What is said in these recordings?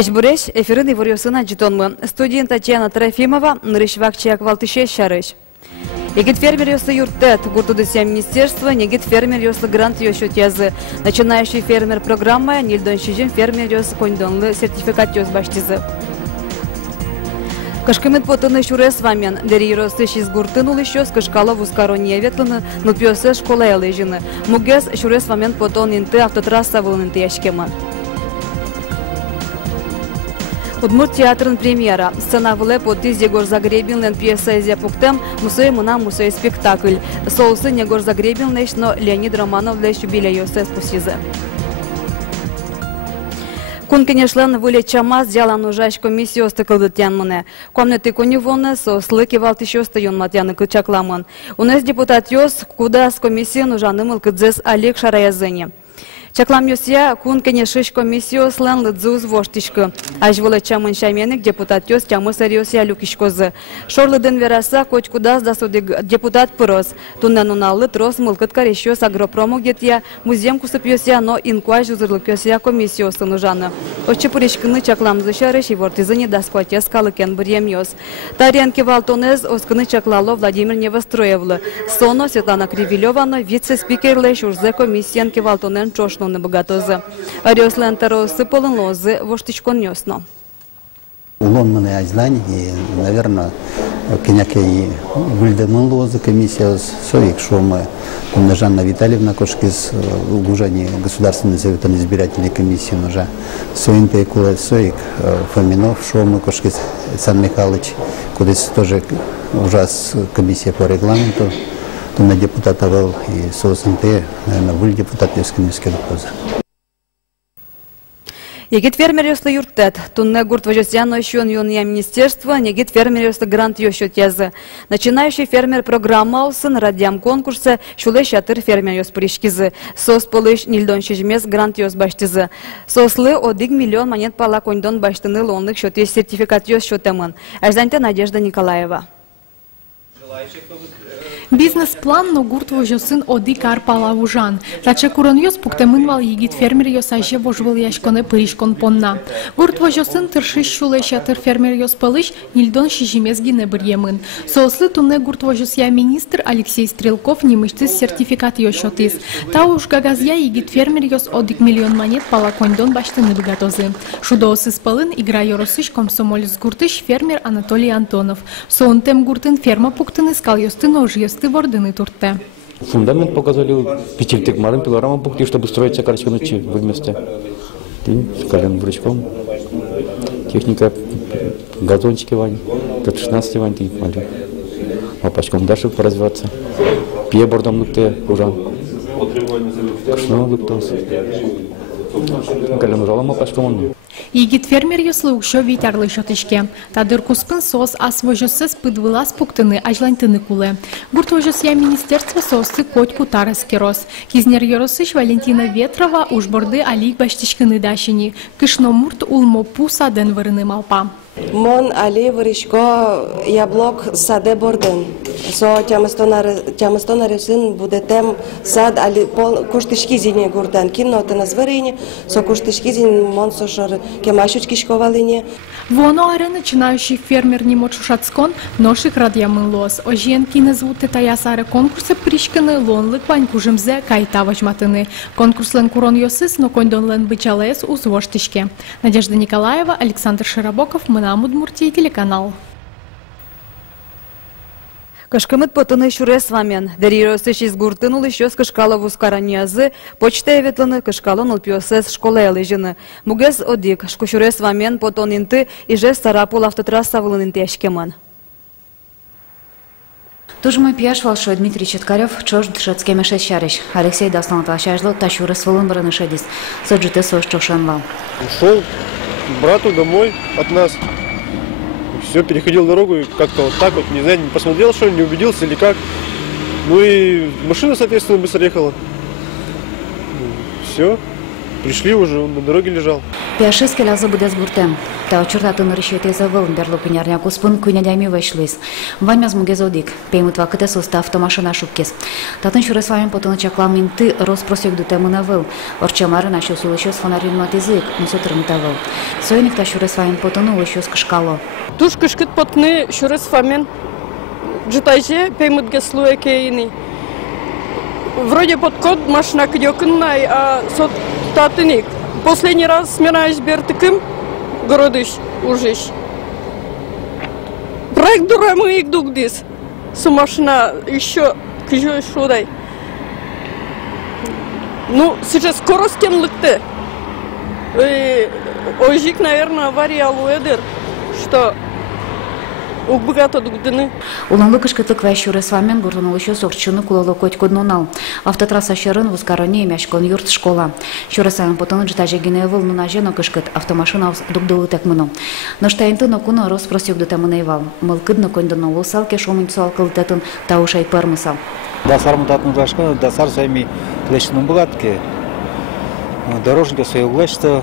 Дячбуреш эфирын иварьосына житонмы. Студент Татьяна Трофимова нырышвакчак валтыше шарыш. Егит фермер ёсы юртет, гуртудысия министерства, негит фермер ёсы грант ёсёт язы. Начинающий фермер программа, нильдон шижин фермер ёсы коньдонлы сертификат ёс баштизы. Кашкамет потыны шурес вамен, дери росы шиз гуртын улышёс, кашкало в ускароне ветлыны, нупёсы школа ялыжины. Мугес шурес вамен потон инты автотрасса вылынты яшкема. Удмурт театрын премьера. Сцена выле подтиз Егор Загребинлен пьеса из Япуктем, мусой муна мусой спектакль. Соусы Егор Загребинлеш, но Леонид Романов леш юбилей ёсе спусизе. Кун, конечно, вылет чамаз, дела нужащ комиссию остыкылдытян мыне. Комнаты конювоны, сослы кевалт еще стоян матьяны кычакламан. У нас депутат ёс, куда с комиссией нужаным илкыдзес Олег Шараязыне. Чаклам ёсия, кун, конечно, комиссию слен лыдзуз воштишкы. Аж вылет чамын шайменик депутат ёс, чамы сарьёсия люкишкозы. Шорлыдын вераса, коч куда сдасуды депутат пырос. Туннен уналы трос мылкыткар еще с агропромок детья, музеем кусып ёсия, но инкуаж узырлык ёсия комиссию нужаны. Очи пыришкыны чаклам зышарыш и вортизыне даскуатес калыкен бырьем ёс. Таренки валтонез оскыны чаклало Владимир Невостроевлы. Соно Светлана Кривилёвана, вице-спикер Шурзе комиссиенки валтонен чош на богатозы. Арёслен таросы полон лозы воштичкон нёсно. Улон мене айзлань и, наверное, кеняки гульдемын лозы комиссия соик, что мы, Жанна Витальевна Кошкис, угужани Государственной Советной избирательной комиссии ножа, Соинте Куле Соик, Фоминов, что мы Кошкис, Сан Михайлович, куда тоже ужас комиссия по регламенту, на депутата вел и СОСНТ, наверное, выль депутат Юскиневский допоза. Егит фермер ёслы юртет, тунне гурт вожосяно ещё юния министерства, негит фермер ёслы грант ёсёт язы. Начинающий фермер программа усын радиам конкурса, шуле шатыр фермер ёс пришкизы. Сос полыш нильдон шижмес грант ёс баштизы. Сослы 1 миллион монет пала коньдон баштыны лонлык шоте сертификат ёс шотемын. Ажданте Надежда Николаева. Бизнес-план но гурт вожосын оди карпала ужан. Раче курон ёс пуктемынвал егит фермер ёс аже вожвыл яшконе пыришкон понна. Гурт вожосын тыршиш шуле шатыр фермер ёс пылыш нильдон шижимез гине бырьемын. Сослы тунне гурт вожосия министр Алексей Стрелков немыштыз сертификат ёшотыз. Та уж гагазя егит фермер ёс 1 миллион монет пала коньдон баштыны богатозы. Шудосы спалын игра ёросыш комсомолец гуртыш фермер Анатолий Антонов. Соонтем гуртын ферма пуктыны скал ёсты нож ёсты вордыны турте. Фундамент показали, печельтек марым, пилорама пухти, чтобы строиться короче ночи вместе. С колен брючком. Техника, газончики вань, до 16 вань, ты смотри. Лопачком дальше поразвиваться. Пьебордом нукте ужан. Кшно луктос. Колен ужалом лопачком. Егит фермер ёслы укшо витярлы шотышке. Тадыр куспын сос ас вожосыз пыдвылас пуктыны ажлантыны кулы. Гурт вожосия министерства сосы коть кутарыс керос. Кизнер ёросыш Валентина Ветрова ужборды алик баштишкыны дашини. Кышно мурт улмо пуса ден вырыны малпа. Мон али вырышко яблок саде борден. Со тямыстона ресин будетем сад али куштышки зине гурдан кино ты назварине, со куштышки зин мон сошор кемашучки шковалине. Воно аре начинающий фермер не мочушацкон, ношик радьямын лос. Ожен кинезвуты таясары конкурсы пришканы лонлык ванькужымзе кайта важматыны. Конкурслен курон ёсыс, но коньдонлен бычалес узвоштышке. Надежда Николаева, Александр Широбоков, Мынам Удмуртия, телеканал. Кашкамыт потыны шурес вамен. Дериросыш из гуртын улышёс кашкало в ускараньязы, почта ветлыны кашкалон улпёсес школа ялыжыны. Мугес одик, шкушурес вамен потон инты и же старапул автотрасса вылын яшкеман. Тужмы пьяш волшой Дмитрий Четкарев, чож дшецкий мешет шариш. Алексей Даслан Твашажло, ташурес вылын баранышедис. Соджите сош чошанвал. Ушел к брату домой от нас. Все, переходил дорогу и как-то вот так вот, не знаю, не посмотрел, что не убедился или как. Ну и машина, соответственно, быстро ехала. Все. пришли уже, он на дороге лежал. Пяшес келазы будес гуртем. Та очертатын решете завыл берлу пенярня куспын куйнядями вышлись. Вамяз мугезодик. Пеймут вакыте суста автомашина шубкес. Татын шуре с вами потом чаклам минты роспросек до темы навыл. Орчамары начал еще с фонарем матизык, мусотр мутавыл. Сойник та шуре с вами потом еще с кашкало. Туш кышкыт потны шуре с вами. Житайже пеймут геслуе кейни. Вроде подкод машина кдёкыннай, а сот татыник. Последний раз смираешь бертыкым, городыш ужиш. Проект дурамы их дугдис. Су машина еще кижу шудай. Ну, сейчас скорость лыкты. Ожик, наверное, авария алуэдер, что убогато дугдыны. Уланлы кышкытлык вай шуре с вами гуртунул еще сорчуны кулалы коть коднунал. Автотрасса шерын в ускароне мячкон юрт школа. Шуре с вами потом житаже генеевал на жено кышкыт автомашина дугдылы так мыну. Но штайнты на куно роспросек до тамынайвал. Мылкыдно коньдуно лусалке шумын суалкал тетун таушай пермысал. Дасар мутатны дашка, дасар своими клещным богатки. Дорожника свои углачта,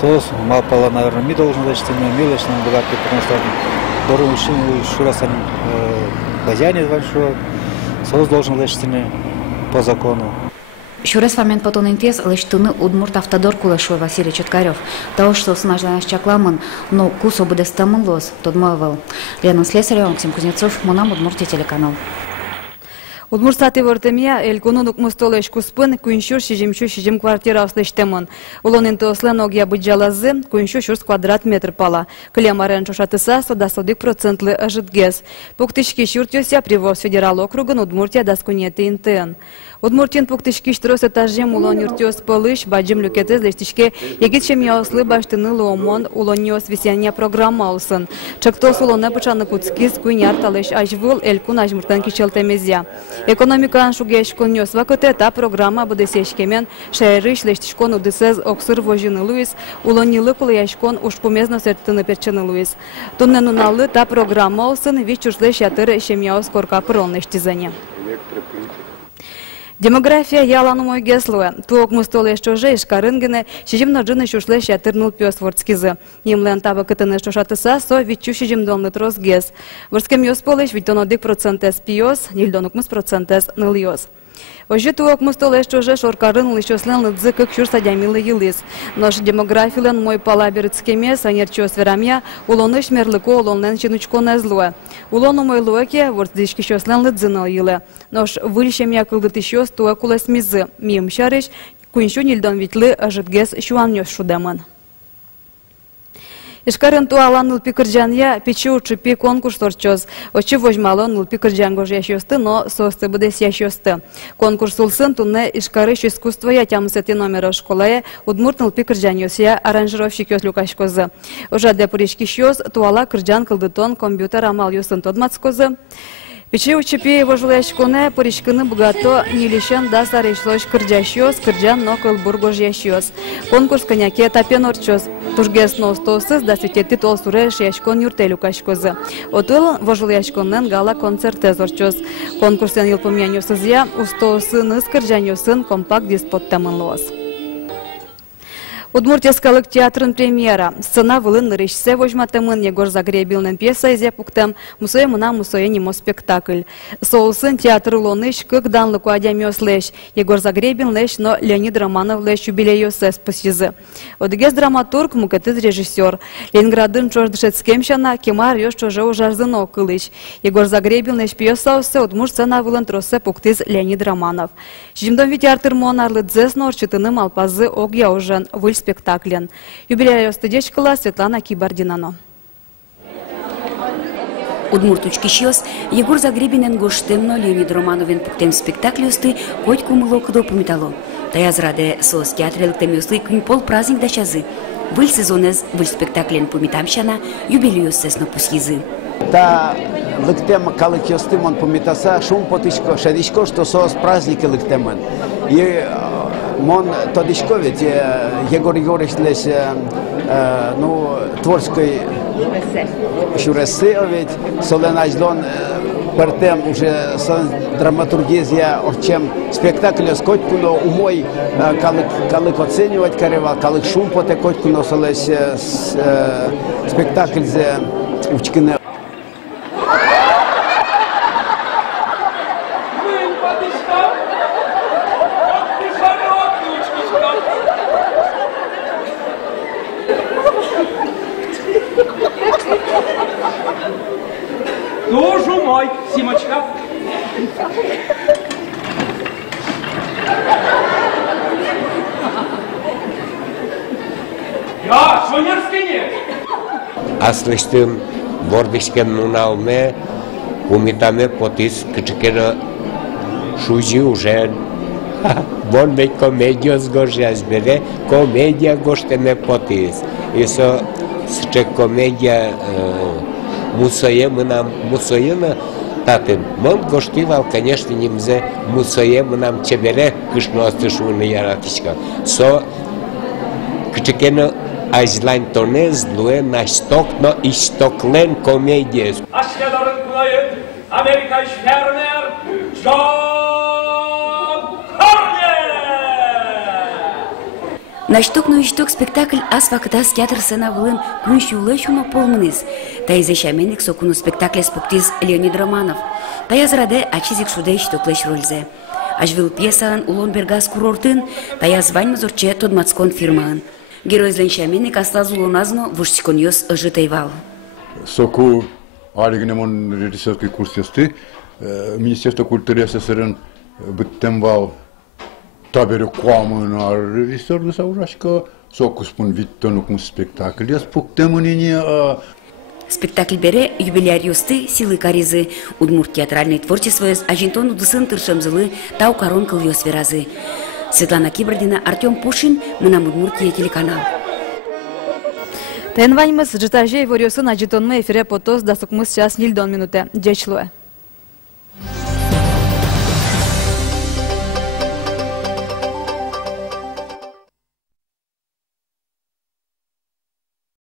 сос, мапала, наверное, ми должен дать, милочным богатки, потому что дорогу шурасан базяне большой, сос должен дать по закону. Шуре с вами потом интес лештуны удмурт автодор кулешой Василий Чуткарев. Того, что снаждана чакламан, но кусо будет стамылос, тот мовал. Лена Слесарева, Максим Кузнецов, Монам, Удмуртия, телеканал. Удмуртсаты вортемия элькунунук мустолеш куспын куиншур шижим квартира услештемон. Улонин тослен огья буджалазы куиншур квадрат метр пала. Клемарен шошатыса 140% ажитгез. Пуктышки шуртёся привоз федерал округан Удмуртия даскунеты интен. Удмуртин пуктышки штрос этажем улон юртёс пылыш баджим люкетез лештишке егитшем яослы баштыны ломон улонёс весенняя программа улсын. Чактос улоне пычаны куцкис куиняр талыш ажвыл элькун ажмуртан кичелтемезя. Экономика шугеш конёс вакыте та программа буде сешкемен шайрыш лештишкон удысез оксыр вожины Луис улонилы кулаяшкон ушпумезно сертыны перчыны Луис. Тунненуналы та программа улсын вичушлы шатыр шемяос корка пыронныштизане. Демография ялану мой геслуе. Туок мустоле шоже шкарынгене шижим наджыны шушле шатырнул пёс ворцкизы. Немлен таба кытыны шошатыса со вичу шижим домны трос гез. Ворскем ёс полеш витонодик процентес пиос, нильдонук мыс процентес ныл ёс. Ожи туок мустоле шоже шоркарын лишослен лыдзы как шур садямилы елис. Нож демографилен мой палаберыцкеме санерчо сверамя улоныш мерлыко улонлен чинучко незлуе. Улону мой луэке ворцдишки шослен лыдзынал еле. Нож выльшем якылдыт еще туа кулес мизы. Мием шарыш куиншу нильдон витлы ажитгез шуан нёс шудеман. Ишкарен туалан нул пикырджанья печи учипи конкурс торчоз. Очи возьмало нул пикырджан гож ящосты, но состы будес ящосты. Конкурс улсын тунне ишкарыш искусство я тямсети номера школае удмурт нул пикырджан йосия аранжировщик йос люкашкозы. Ожаде пуришки щос туала кырджан кылдытон компьютер амал йосын тодмацкозы. Печи учипи его жиляшконе поришканы богато нилишен да старишлош кырджащос, кырджан но кылбургож ящос. Конкурс коняке этапен орчос. Тургес ностосыз да светети тол суреш яшкон юртелю кашкозы. Отыл вожыляшконнен гала концертез орчос. Конкурсен йылпомяньосызя устосын кырджаньосын компакт диспот тамынлос. Удмуртияскалык театрын премьера. Сцена вылын нырышсе вожматымын Егор Загребилнен пьеса изе пуктем мусое мына мусое немо спектакль. Соусын театр улоныш кык данлыку адямёс леш. Егор Загребил леш, но Леонид Романов леш юбилейосес пысизы. Одыгез драматург мукетыз режиссер. Ленинградын чождышецкем шана кемар ёш чоже ужарзыно кылыш. Егор Загребил леш пьеса усе удмурт сцена вылын тросе пуктыз Леонид Романов. Шижимдон театр монарлы дзес норчытыным алпазы огья ужен выль спектаклен. Юбилей студечкала Светлана Кибардинано. Удмуртучки щос Егор Загребинен гоштемно Леонид Романовен пуктем спектаклюсты коть кумыло кудо помитало. Таязраде сос театрелык темюслы күн пол праздник дачазы. Выль сезонез выль спектаклен помитамшана юбилейосес на пусьизы. Та лыктем калыкёстымон помитаса шум потышко шадишко, что сос праздники лыктемон. И мон тодишко ведь Егор Егорович лес ну творческой шуресе ведь солен ажлон Партем уже драматургия орчем спектакль с котькуно умой калык оценивать карева, калык шум поте котькуно солесь спектакль за учкине. Тоже мой, Симочка. Я, шонерский нет. Aslıştım Bordişken nunalme umitame potis kıçıkera şuji ujen Bonne komedios gojas bere komedia goštene potis. Iso sıçı komedia Мусое нам мусоена татым. Мон гоштивал, конечно, немзе мусое нам чебере кышности шуны яратишка. Со кычекено азлайн тонез луэ на стокно истоклен комедиес. Aşkların kulayı Amerika Şerner John Cornell. Нашток шток спектакль аз вакытас театр сцена вылын күнші улышума полмыныз. Та изешаменик сокуну спектакле спуктиз Леонид Романов. Та язраде ачизик шуде штоклеш рользе. Ажвил пьесаан улон бергас курортын, та язвань зорче тодмацкон фирмаан. Герой зленшаменик аслаз улоназно вушсиконьос житейвал. Соку алигнемон режиссерский курс есты, Министерство культуры СССР быттемвал таберу куамына режиссер да саурашка, соку спун виттонукму спектакль, я спуктемунине Спектакль бере юбиляриусты силы каризы, удмурт театральный творчество с ажинтон удысын тыршемзылы тау корон кыльёс веразы. Светлана Кибордина, Артем Пушин, Мынам Удмуртия телеканал. Тенваньмыз житажей ворёсын ажитонмы эфире потос да сукмыз час 0 минуте. Дечлуэ.